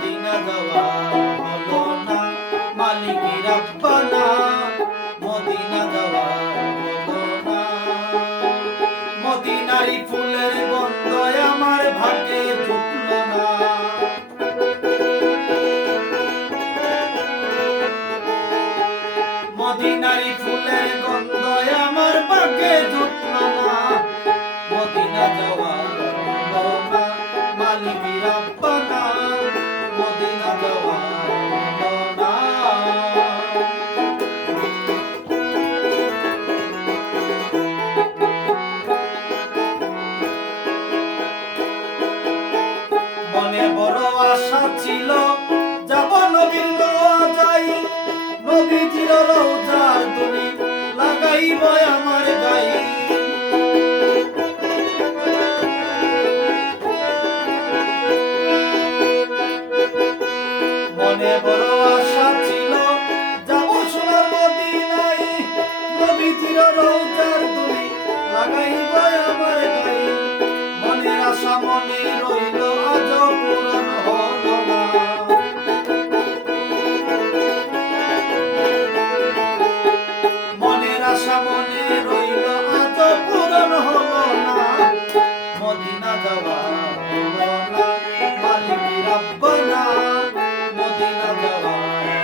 Medina যাওয়া হলো না, মালিকি রাব্বানা মদিনা যাওয়া হলো না। মদিনারি ফুলের গন্ধ আমার ভাগ্যে জুটলো না। মদিনারি ফুলের গন্ধ আমার ভাগ্যে জুটলো না। মদিনা যাওয়া হলো না, মালিকি রাব্বানা মদিনা যাওয়া হলো না। মনে বড় আশা ছিল যাব নবীর রওজায়, নবীজির রওজার দুলি লাগাইব আমার গায়ে। মনে বড় আশা ছিল যাব সোনার মদিনায়, নবীজির রওজার দুলি লাগাইব আমার গায়ে। মনের আশা মনে রইল আজ পূরণ হলো না। মনের আশা মনে রইল আজ পূরণ হলো না। মদিনা যাওয়া হলো না, মালিকি রাব্বানা মদিনা যাওয়া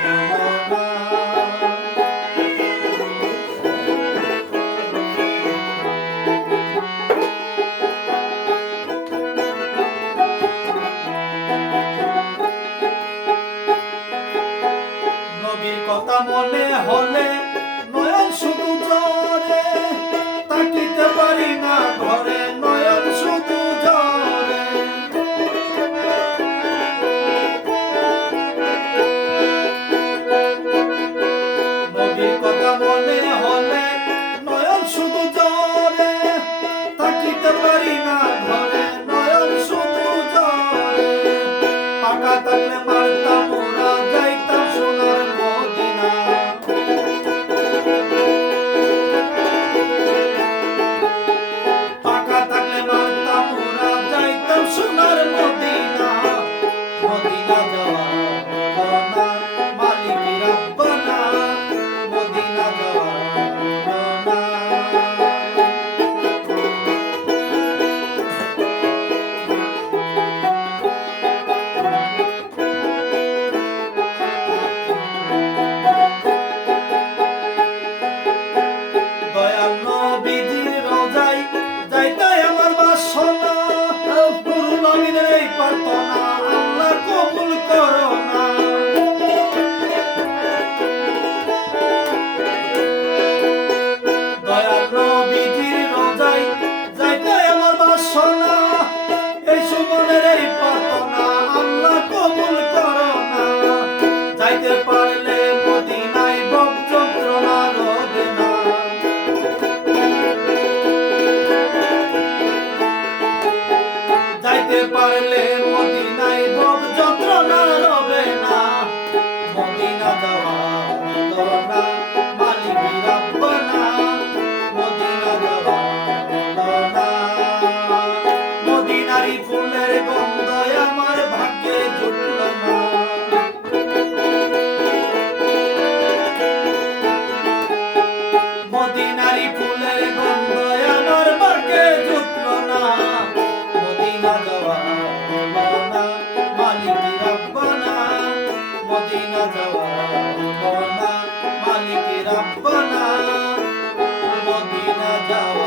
হলো না। নবীর কথা মনে হলে নয়ন শুধু ঝরে, তাকিতে পারি না ঘরে নয়ন শুধু ঝরে। নবীর কথা মনে হলে নয়ন শুধু ঝরে, তাকিতে পারি না ঘরে নয়ন শুধু ঝরে। পাকা থাকলে মারতাম ওরা, যাইতাম সোনার মদিনা। পাকা থাকলে মারতাম ওরা, যাইতাম সোনার মদিনা। মদিনা যাওয়া হলো না, মালিকি রাব্বানা মদিনা যাওয়া হলো না। দয়াল নবীজির রওজায় যাইতে আমার বাসনা, নুরুল আমিনের এই প্রার্থনা আল্লাহ কবুল করো না। দয়াল নবীজির রওজায় যাইতে আমার বাসনা, এই সুমনের এই প্রার্থনা আল্লাহ কবুল করো না। যাইতে পারলে মদিনায় ভব যন্ত্রণা রবে না। যাইতে পারলে মদিনায় ভব যন্ত্রণা রবে না। মদিনা যাওয়া হলো না, মালিকি রাব্বানা মদিনা যাওয়া হলো না। মদিনারি ফুলের গন্ধ আমার ভাগ্যে জুটলো না। মদিনারি ফুলের গন্ধ আমার ভাগ্যে জুটলো না। মদিনা যাওয়া হলো না, মালিকি রাব্বানা মদিনা যাওয়া হলো না, মালিকি রাব্বানা মদিনা যাওয়া